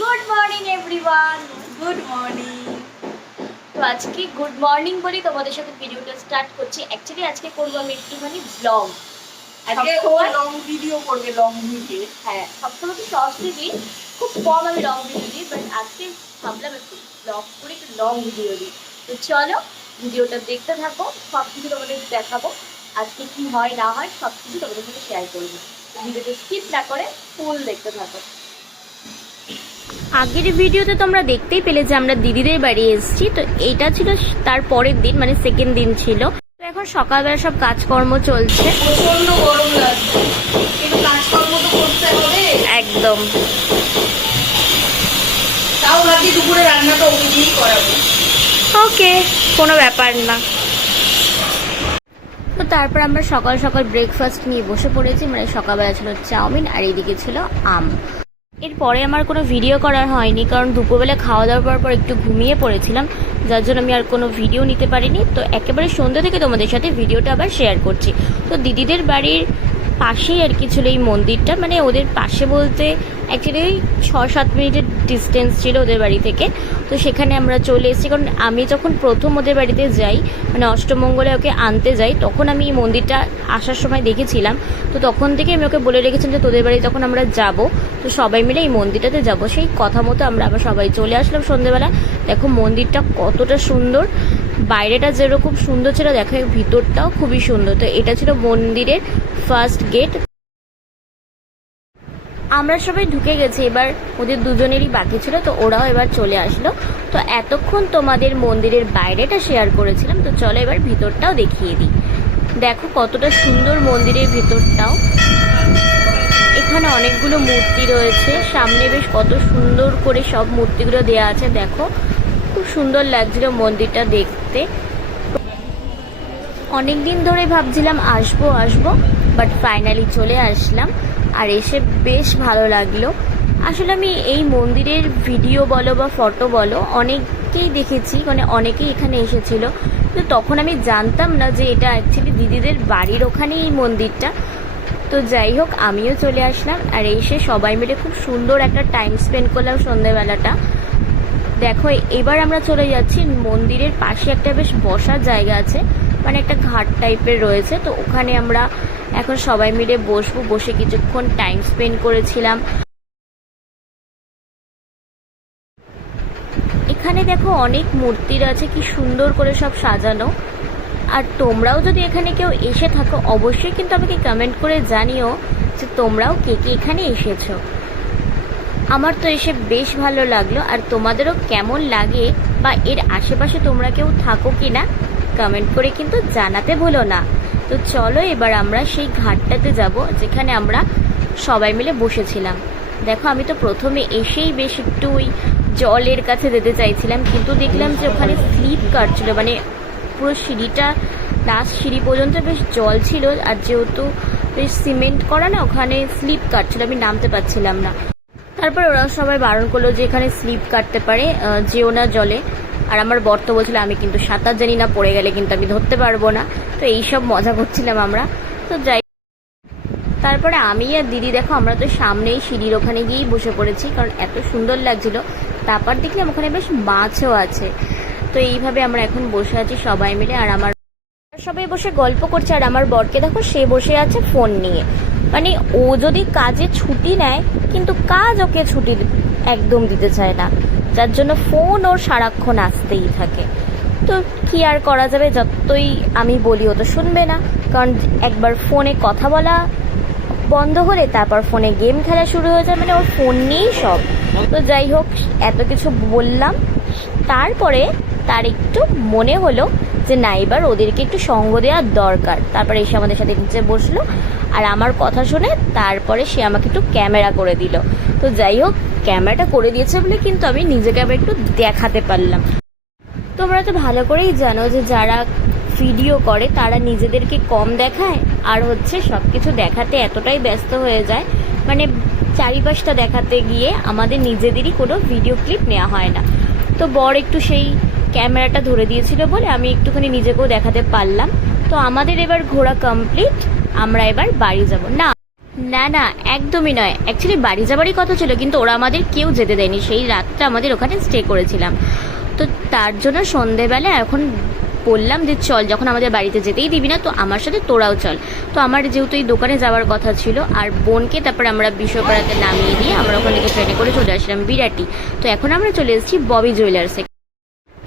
Good morning everyone. Good morning. তো আজকে good morning বলি তোমাদের সাথে ভিডিওটা স্টার্ট করছি। অ্যাকচুয়ালি আজকে করবো আমি একটুখানি ব্লগ। আজকে লং ভিডিও করবে, লং ভিডিও। হ্যাঁ, সবসময় তো শর্টস দিই, খুব কম আমি লং ভিডিও দিই, বাট আজকে ভাবলাম একটু ব্লগ করে একটু লং ভিডিও দিই। তো চলো ভিডিওটা দেখতে থাকো, সব কিছু তোমাদের দেখাবো, আজকে কি হয় না হয় সব কিছু তোমাদের সাথে শেয়ার করবো। ভিডিওটা স্কিপ না করে ফুল দেখতে থাকো। আগের ভিডিওতে তোমরা দেখতেই পেলে যে আমরা দিদিদের বাড়ি এসেছি। তো এইটা ছিল তার পরের দিন, মানে সেকেন্ড দিন ছিল। তো এখন সকালবেলা সব কাজকর্ম চলছে। প্রচন্ড গরম লাগছে, কিন্তু কাজকর্ম তো করতে হবে একদম। তাও ভাবছি দুপুরে রান্নাটা ওকে দিয়েই করাবো। ওকে, কোনো ব্যাপার না। তো তারপর আমরা সকাল সকাল ব্রেকফাস্ট নিয়ে বসে পড়েছি। মানে সকালবেলা ছিল চাউমিন আর এইদিকে ছিল আম। এরপরে আমার কোনো ভিডিও করার হয়নি, কারণ দুপুরবেলা খাওয়া দাওয়ার পর একটু ঘুমিয়ে পড়েছিলাম, যার জন্য আমি আর কোনো ভিডিও নিতে পারিনি। তো একেবারে সন্ধ্যা থেকে তোমাদের সাথে ভিডিওটা আবার শেয়ার করছি। তো দিদিদের বাড়ির পাশেই আর কি ছিল এই মন্দিরটা, মানে ওদের পাশে বলতে অ্যাকচুয়ালি 6-7 মিনিটের ডিস্টেন্স ছিল ওদের বাড়ি থেকে। তো সেখানে আমরা চলে এসেছি, কারণ আমি যখন প্রথম ওদের বাড়িতে যাই, মানে অষ্টমঙ্গলে ওকে আনতে যাই, তখন আমি এই মন্দিরটা আসার সময় দেখেছিলাম। তো তখন থেকে আমি ওকে বলে রেখেছিলাম যে তোদের বাড়ি যখন আমরা যাব তো সবাই মিলে এই মন্দিরটাতে যাব। সেই কথা মতো আমরা আবার সবাই চলে আসলাম সন্ধ্যেবেলা। দেখো মন্দিরটা কতটা সুন্দর, বাইরেটা যেরকম সুন্দর ছিল দেখো ভিতরটাও খুবই সুন্দর। তো এটা ছিল মন্দিরের ফার্স্ট গেট। আমরা সবাই ঢুকে গেছি, এবার ওদের দুজনেরই বাকি ছিল, তো ওরাও এবার চলে আসলো। তো এতক্ষণ তোমাদের মন্দিরের বাইরেটা শেয়ার করেছিলাম, তো চলো এবার ভিতরটাও দেখিয়ে দিই। দেখো কতটা সুন্দর মন্দিরের ভিতরটাও। এখানে অনেকগুলো মূর্তি রয়েছে, সামনে বেশ কত সুন্দর করে সব মূর্তিগুলো দেওয়া আছে। দেখো খুব সুন্দর লাগছিল মন্দিরটা দেখতে। অনেক দিন ধরে ভাবছিলাম আসবো আসবো, বাট ফাইনালি চলে আসলাম, আর এসে বেশ ভালো লাগলো। আসলে আমি এই মন্দিরের ভিডিও বলো বা ফটো বলো অনেককেই দেখেছি, মানে অনেকেই এখানে এসেছিল, কিন্তু তখন আমি জানতাম না যে এটা অ্যাকচুয়ালি দিদিদের বাড়ির ওখানেই এই মন্দিরটা। তো যাই হোক আমিও চলে আসলাম, আর এসে সবাই মিলে খুব সুন্দর একটা টাইম স্পেন্ড করলাম সন্ধ্যেবেলাটা। দেখো এবার আমরা চলে যাচ্ছি মন্দিরের পাশে একটা বেশ বসার জায়গা আছে, মানে একটা ঘাট টাইপের রয়েছে। তো ওখানে আমরা এখন সবাই মিলে বসবো, বসে কিছুক্ষণ টাইম স্পেন্ড করেছিলাম। এখানে দেখো অনেক মূর্তির আছে, কি সুন্দর করে সব সাজানো। আর তোমরাও যদি এখানে কেউ এসে থাকো অবশ্যই কিন্তু আমাকে কমেন্ট করে জানিও যে তোমরাও কে কে এখানে এসেছো। আমার তো এসে বেশ ভালো লাগলো, আর তোমাদেরও কেমন লাগে বা এর আশেপাশে তোমরা কেউ থাকো কি না কমেন্ট করে কিন্তু জানাতে ভুলো না। তো চলো এবার আমরা সেই ঘাটটাতে যাব যেখানে আমরা সবাই মিলে বসেছিলাম। দেখো আমি তো প্রথমে এসেই বেশ একটু ওই জলের কাছে যেতে চাইছিলাম, কিন্তু দেখলাম যে ওখানে স্লিপ কাটছিল, মানে পুরো সিঁড়িটা লাস্ট সিঁড়ি পর্যন্ত বেশ জল ছিল, আর যেহেতু বেশ সিমেন্ট করা না ওখানে স্লিপ কাটছিল, আমি নামতে পারছিলাম না। তারপর ওরা সবাই বারণ করলো যে এখানে স্লিপ কাটতে পারে, যেও না জলে। আর আমার বর তো বলছিল আমি কিন্তু সাঁতার জানি না, পড়ে গেলে কিন্তু আমি ধরতে পারবো না। তো এইসব মজা করছিলাম আমরা। তো যাই, তারপরে আমি আর দিদি দেখো আমরা তো সামনেই সিঁড়ির ওখানে গিয়েই বসে পড়েছি, কারণ এত সুন্দর লাগছিল। তারপর দেখলাম ওখানে বেশ মাছও আছে। তো এইভাবে আমরা এখন বসে আছি সবাই মিলে, আর আমার সবাই বসে গল্প করছে, আর আমার বরকে দেখো সে বসে আছে ফোন নিয়ে। মানে ও যদি কাজে ছুটি নেয় কিন্তু কাজ ওকে ছুটি একদম দিতে চায় না, যার জন্য ফোন ওর সারাক্ষণ আসতেই থাকে। তো কি আর করা যাবে, যতই আমি বলি ও তো শুনবে না, কারণ একবার ফোনে কথা বলা বন্ধ হলে তারপর ফোনে গেম খেলা শুরু হয়ে যায়, মানে ওর ফোন নিয়েই সব। তো যাই হোক এত কিছু বললাম, তারপরে তার একটু মনে হলো যে না এবার ওদেরকে একটু সঙ্গ দেওয়ার দরকার। তারপরে এসে আমাদের সাথে নিচে বসলো, আর আমার কথা শুনে তারপরে সে আমাকে একটু ক্যামেরা করে দিল। তো যাই হোক ক্যামেরাটা করে দিয়েছে বলে কিন্তু আমি নিজেকে আবার একটু দেখাতে পারলাম। তোমরা তো ভালো করেই জানো যে যারা ভিডিও করে তারা নিজেদেরকে কম দেখায়, আর হচ্ছে সব কিছু দেখাতে এতটাই ব্যস্ত হয়ে যায়, মানে চারিপাশটা দেখাতে গিয়ে আমাদের নিজেদেরই কোনো ভিডিও ক্লিপ নেওয়া হয় না। তো বর একটু সেই ক্যামেরাটা ধরে দিয়েছিল বলে আমি একটুখানি নিজেকেও দেখাতে পারলাম। তো আমাদের এবার ঘোরা কমপ্লিট, আমরা এবার বাড়ি যাব না। না না, একদমই নয়। অ্যাকচুয়ালি বাড়ি যাবারই কথা ছিল, কিন্তু ওরা আমাদের কেউ যেতে দেয়নি। সেই রাতটা আমাদের ওখানে স্টে করেছিলাম। তো তার জন্য সন্ধেবেলা এখন বললাম যে চল, যখন আমাদের বাড়িতে যেতেই দিবি না তো আমার সাথে তোরাও চল। তো আমার যেহেতু এই দোকানে যাওয়ার কথা ছিল, আর বোনকে তারপরে আমরা বিশ্বপাড়াতে নামিয়ে দিয়ে আমরা ওখান থেকে ট্রেনে করে চলে আসলাম বিরাটি। তো এখন আমরা চলে এসেছি ববি জুয়েলার্সে।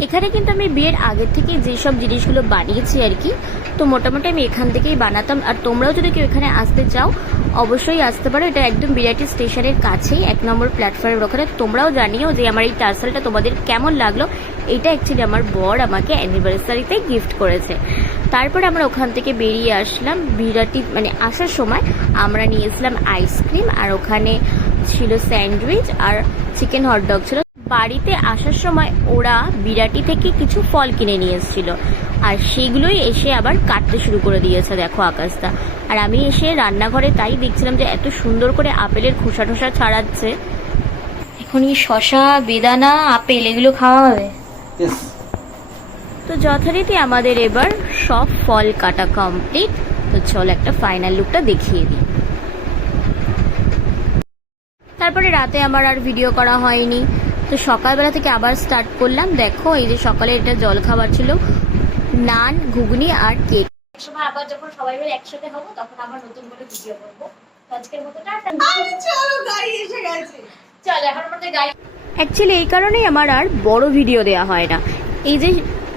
এখানে কিন্তু আমি বিয়ের আগের থেকে যেসব জিনিসগুলো বানিয়েছি আর কি, তো মোটামুটি আমি এখান থেকেই বানাতাম। আর তোমরাও যদি কেউ এখানে আসতে চাও অবশ্যই আসতে পারো। এটা একদম বিরাটি স্টেশনের কাছেই, 1 নম্বর প্ল্যাটফর্মের ওখানে। তোমরাও জানিও যে আমার এই টার্সেলটা তোমাদের কেমন লাগলো। এটা অ্যাকচুয়ালি আমার বর আমাকে অ্যানিভার্সারিতে গিফট করেছে। তারপরে আমরা ওখান থেকে বেরিয়ে আসলাম বিরাটি, মানে আসার সময় আমরা নিয়েছিলাম আইসক্রিম, আর ওখানে ছিল স্যান্ডউইচ আর চিকেন হটডগ ছিল। বাড়িতে আসার সময় ওরা বিরাটি থেকে কিছু ফল কিনে নিয়ে এসেছিল, আর সেগুলোই এসে আবার কাটতে শুরু করে দিয়েছে। দেখো আকাশটা। আর আমি এসে রান্নাঘরে তাই দেখছিলাম যে এত সুন্দর করে আপেলের খোসা টোসা ছাড়াচ্ছে। এখন এই শশা, বেদানা, আপেল এগুলো খাওয়া হবে। তো যথারীতি আমাদের এবার সব ফল কাটা কমপ্লিট। তো চল একটা ফাইনাল লুকটা দেখিয়ে দিই। তারপরে রাতে আমার আর ভিডিও করা হয়নি। তো সকালবেলা থেকে আবার স্টার্ট করলাম। দেখো এই যে সকালে এটা জল খাবার ছিল, নান, ঘুগনি আর কেক। সময় আবার যখন সবাই মিলে একসাথে হবো তখন আবার নতুন করে ভিডিও করবো। তো আজকের মতো টাটা। চলো, গাড়ি এসে গেছে। চল এখন আমাদের গাড়ি। অ্যাকচুয়ালি এই কারণেই আমার আর বড় ভিডিও দেওয়া হয় না। এই যে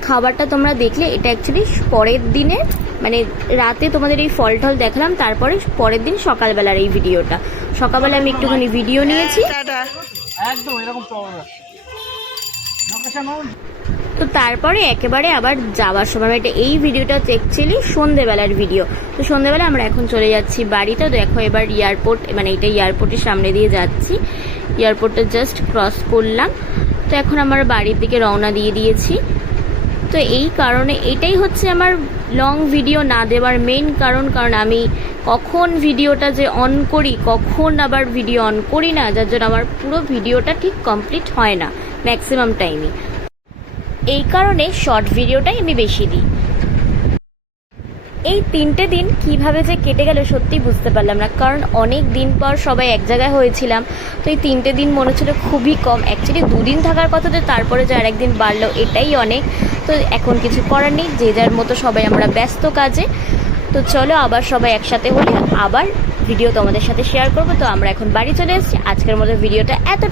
খাবারটা তোমরা দেখলে, এটা অ্যাকচুয়ালি পরের দিনে, মানে রাতে তোমাদের এই ফল টল দেখালাম, তারপরে পরের দিন সকালবেলার এই ভিডিওটা। সকালবেলা আমি একটুখানি ভিডিও নিয়েছি। একদম এরকম তো তারপরে একেবারে আবার যাওয়ার সময় এটা এই ভিডিওটা অ্যাকচুয়ালি সন্ধেবেলার ভিডিও। তো সন্ধেবেলা আমরা এখন চলে যাচ্ছি বাড়িতে। দেখো এবার এয়ারপোর্ট, মানে এটা এয়ারপোর্টের সামনে দিয়ে যাচ্ছি। এয়ারপোর্টটা জাস্ট ক্রস করলাম। তো এখন আমার বাড়ির দিকে রওনা দিয়ে দিয়েছি। তো এই কারণে এটাই হচ্ছে আমার লং ভিডিও না দেওয়ার মেইন কারণ আমি কখন ভিডিওটা যে অন করি, কখন আবার ভিডিও অন করি না, যার জন্য আমার পুরো ভিডিওটা ঠিক কমপ্লিট হয় না ম্যাক্সিমাম টাইমে। এই কারণে শর্ট ভিডিওটাই আমি বেশি দিই। এই 3টে দিন কিভাবে যে কেটে গেল সত্যি বুঝতে পারলাম না, কারণ অনেক দিন পর সবাই এক জায়গায় হয়েছিলাম। তো এই 3টে দিন মনে হচ্ছিল খুবই কম। অ্যাকচুয়ালি 2 দিন থাকার কথা, তো তারপরে যে আরেকদিন বাড়লো এটাই অনেক। তো এখন কিছু করার নেই, যে যার মতো সবাই আমরা ব্যস্ত কাজে। তো চলো আবার সবাই একসাথে হলে আবার ভিডিও তোমাদের সাথে শেয়ার করবো। তো আমরা এখন বাড়ি চলে এসেছি। আজকের মতো ভিডিওটা এতটা।